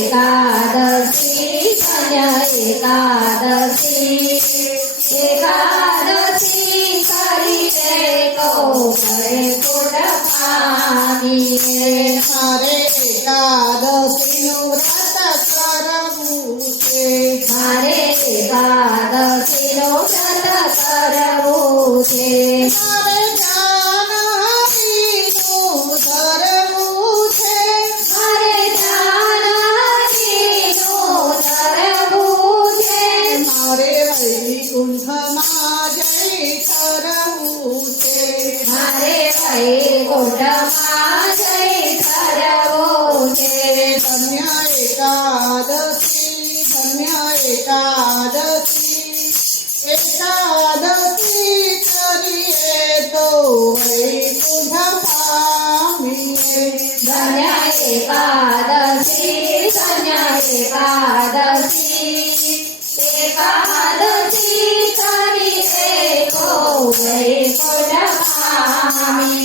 એકાદશી ધન્ય એકાદશી. એકાદશી કરીએ તો વૈકુંઠ પામીએ મારે એકાદશીનું વ્રત કરવું છે. મારે એકાદશીનો વ્રત કરવું છે. એકાદશી કરીએ તો વૈકુંઠ પામીએ ધન્ય એકાદશી ધન્ય એકાદશી એકાદશી કરીએ તો વૈકુંઠ પામીએ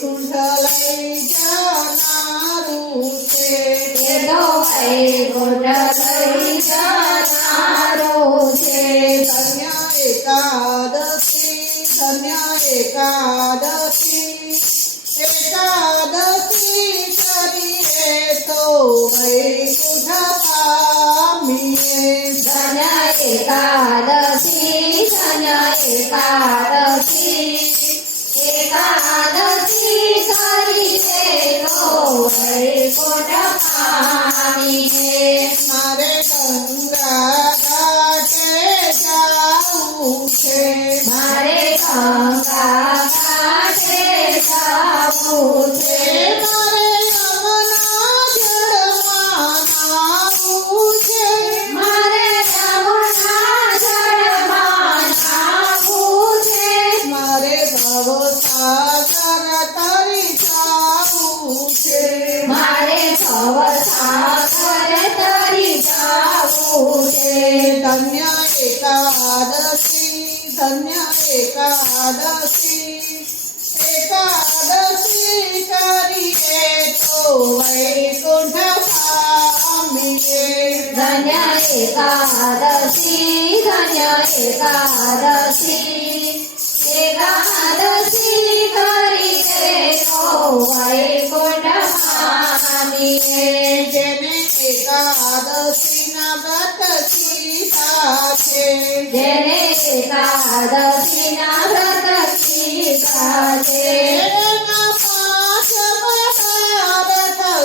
વૈકુંઠ લઈ જનારું છે એનો વૈકુંઠ લઈ જનારું છે. ધન્ય એકાદશી ધન્ય એકાદશી એકાદશી કરીએ તો વૈકુંઠ પામીએ ધન્ય એકાદશી વૈકુંઠ પામીએ ધન્ય એકાદશી ધન્ય એકાદશી એકાદશી કરીએ તો વૈકુંઠ પામીએ ધન્ય એકાદશી ધન્ય એકાદશી એકાદશી કરીએ તો વૈકુંઠ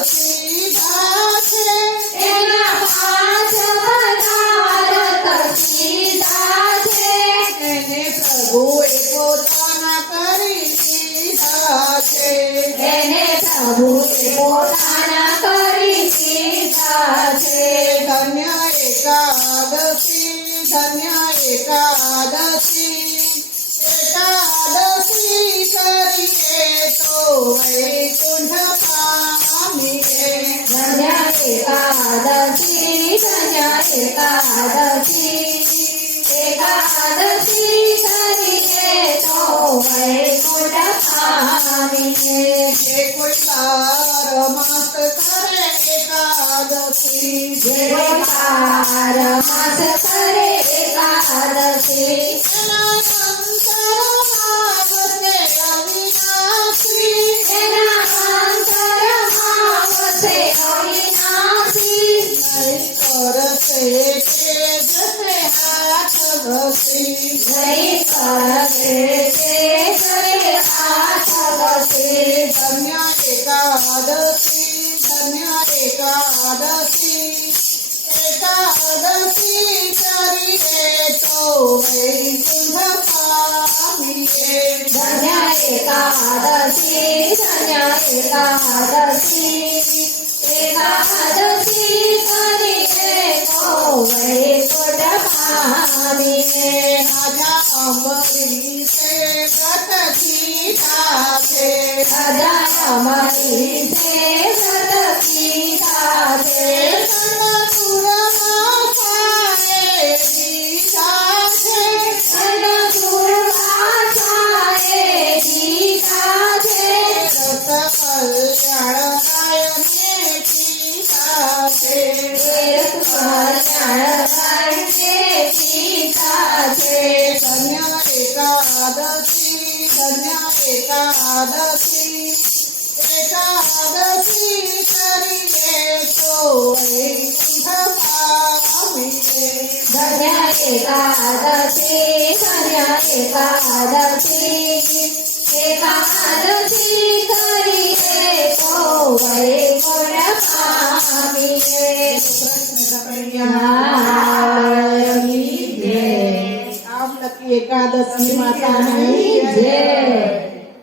કીધા છે એને પ્રભુએ પોતાના કરી લીધા છે એને પ્રભુએ પોતાના કરી દીધા છે ધન્ય એકાદશી ધન્ય એકાદશી એકાદશી કરીએ તો વૈકુંઠ પામીએ ધન્ય એકાદશી ધન્ય એકાદશી એકાદશી કરીએ તો વૈકુંઠ પામીએ જે કોઈ બાર માસ કરે એકાદશી જે બાર કરે એકાદશી ધન્ય અંતરમાં ધન્ય એકાદશી ધન્ય એકાદશી એકાદશી કરીને તો વૈ કોટ પામીને રાજા અમરી સે ગતથી થાશે રાજા અમરી સે ગતથી થાશે તો વૈકુંઠ પામીએ ધન્ય એકાદશી ધન્ય એકાદશી એકાદશી કરીએ તો વૈકુંઠ પામીએ નારાયણી જય. આમ